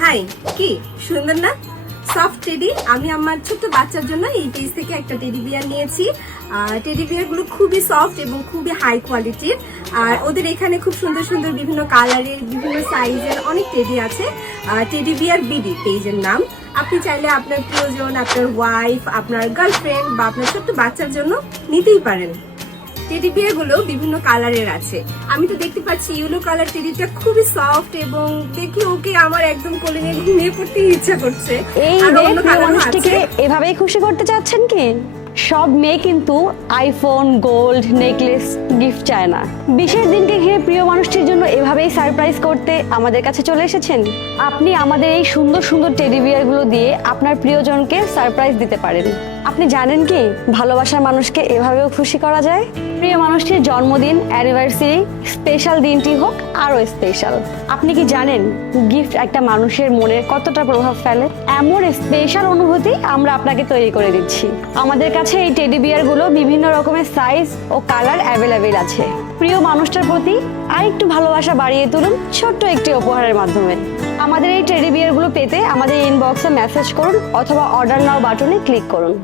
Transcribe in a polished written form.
High, কি সুন্দর না সফট টেডি? আমি আমার ছোট্ট বাচ্চার জন্য এই পেজ থেকে একটা টেডি বিয়ার নিয়েছি। টেডি বিয়ার গুলো খুবই সফট এবং খুবই হাই কোয়ালিটির। আর ওদের এখানে খুব সুন্দর সুন্দর বিভিন্ন কালারের, বিভিন্ন সাইজের অনেক টেডি আছে। টেডি বিয়ার বিডি পেজের নাম। আপনি চাইলে আপনার প্রিয়জন, আপনার ওয়াইফ, আপনার গার্লফ্রেন্ড বা আপনার ছোট্ট বাচ্চার জন্য নিতেই পারেন। টেডি বিয়ার গুলো বিভিন্ন কালারের আছে। আমি তো দেখতে পাচ্ছি ইয়েলো কালার টেডিটা খুবই সফট এবং দেখলে ওকে আমার একদম কোলে নিয়ে ঘুমিয়ে পড়তে ইচ্ছা করছে। এই আর অন্য কালারও মানুষটিকে আছে। এভাবেই খুশি করতে চাচ্ছেন কি? সব মেয়ে কিন্তু আইফোন, গোল্ড, নেকলেস গিফট চায় না। বিশেষ দিনকে ঘিরে প্রিয় মানুষটির জন্য এভাবেই সারপ্রাইজ করতে আমাদের কাছে চলে এসেছেন। আপনি আমাদের এই সুন্দর সুন্দর টেডি বিয়ারগুলো দিয়ে আপনার প্রিয়জনকে সারপ্রাইজ দিতে পারেন। আপনি জানেন কি ভালোবাসার মানুষকে এভাবেও খুশি করা যায়? প্রিয় মানুষটির জন্মদিন, অ্যানিভার্সারি, স্পেশাল দিনটি হোক আরো স্পেশাল। আপনি কি জানেন গিফট একটা মানুষের মনে কতটা প্রভাব ফেলে? এমন স্পেশাল অনুভূতি আমরা আপনাকে তৈরি করে দিচ্ছি। আমাদের কাছে এই টেডি বিয়ারগুলো বিভিন্ন রকমের সাইজ ও কালার অ্যাভেলেবেল আছে। প্রিয় মানুষটার প্রতি আরেকটু ভালোবাসা বাড়িয়ে তুলুন ছোট্ট একটি উপহারের মাধ্যমে। আমাদের এই টেডি বিয়ারগুলো পেতে আমাদের ইনবক্সে মেসেজ করুন অথবা অর্ডার নাও বাটনে ক্লিক করুন।